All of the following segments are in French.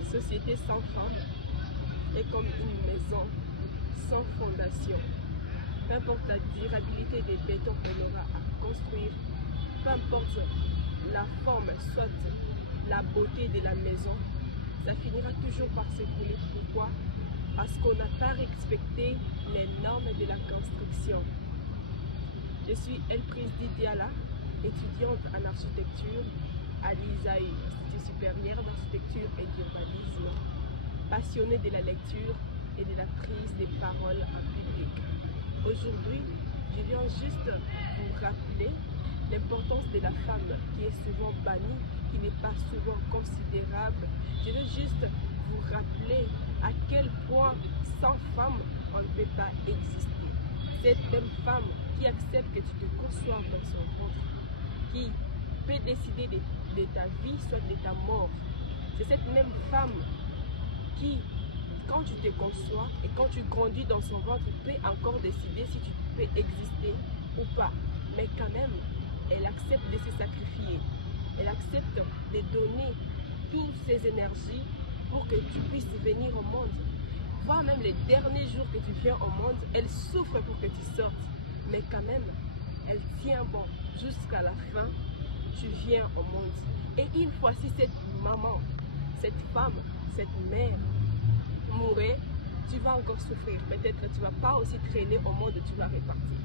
Une société sans femmes est comme une maison sans fondation. Peu importe la durabilité des bétons qu'on aura à construire, peu importe la forme, soit la beauté de la maison, ça finira toujours par s'écrouler. Pourquoi? Parce qu'on n'a pas respecté les normes de la construction. Je suis Elprise Didiala, étudiante en architecture à l'ISAE, Institut supérieur d'architecture et d'urbanisme, passionnée de la lecture et de la prise des paroles en public. Aujourd'hui, je viens juste vous rappeler l'importance de la femme qui est souvent bannie, qui n'est pas souvent considérable. Je veux juste vous rappeler à quel point sans femme, on ne peut pas exister. Cette même femme qui accepte que tu te conçoives dans son ventre, qui peut décider de ta vie, soit de ta mort. C'est cette même femme qui, quand tu te conçois et quand tu grandis dans son ventre, peut encore décider si tu peux exister ou pas. Mais quand même, elle accepte de se sacrifier. Elle accepte de donner toutes ses énergies pour que tu puisses venir au monde. Voire même les derniers jours que tu viens au monde, elle souffre pour que tu sortes. Mais quand même, elle tient bon jusqu'à la fin. Tu viens au monde. Et une fois si cette maman, cette femme, cette mère mourait, tu vas encore souffrir. Peut-être que tu ne vas pas aussi traîner au monde, tu vas repartir.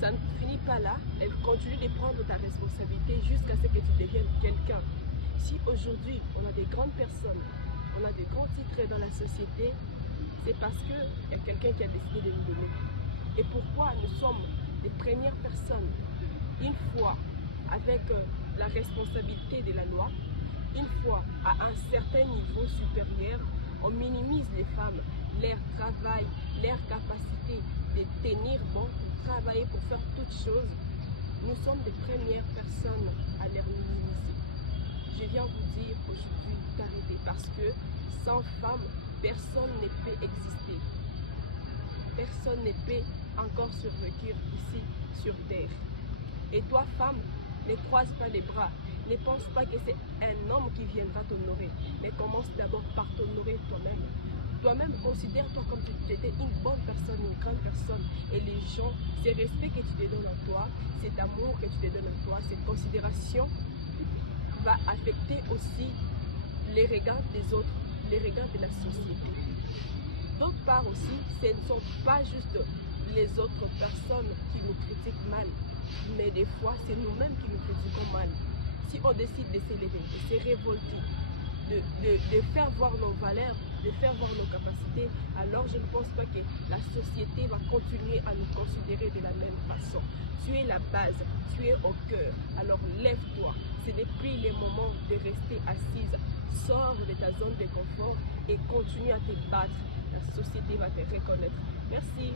Ça ne finit pas là, elle continue de prendre ta responsabilité jusqu'à ce que tu deviennes quelqu'un. Si aujourd'hui on a des grandes personnes, on a des grands titres dans la société, c'est parce qu'il y a quelqu'un qui a décidé de nous donner. Et pourquoi nous sommes les premières personnes, une fois avec la responsabilité de la loi, une fois à un certain niveau supérieur, on minimise les femmes, leur travail, leur capacité de tenir bon, pour travailler, pour faire toutes choses. Nous sommes les premières personnes à les minimiser. Je viens vous dire aujourd'hui d'arrêter parce que sans femmes, personne ne peut exister. Personne ne peut encore survivre ici sur terre. Et toi, femme, ne croise pas les bras. Ne pense pas que c'est un homme qui viendra t'honorer. Mais commence d'abord par t'honorer toi-même. Toi-même, considère-toi comme si tu étais une bonne personne, une grande personne. Et les gens, ce respect que tu te donnes en toi, cet amour que tu te donnes en toi, cette considération va affecter aussi les regards des autres, les regards de la société. D'autre part aussi, ce ne sont pas juste les autres personnes qui nous critiquent mal, mais des fois, c'est nous-mêmes qui nous critiquons mal. Si on décide de s'élever, de se révolter, de faire voir nos valeurs, de faire voir nos capacités, alors je ne pense pas que la société va continuer à nous considérer de la même façon. Tu es la base, tu es au cœur, alors lève-toi. Ce n'est plus le moment de rester assise. Sors de ta zone de confort et continue à te battre. La société va te reconnaître. Merci.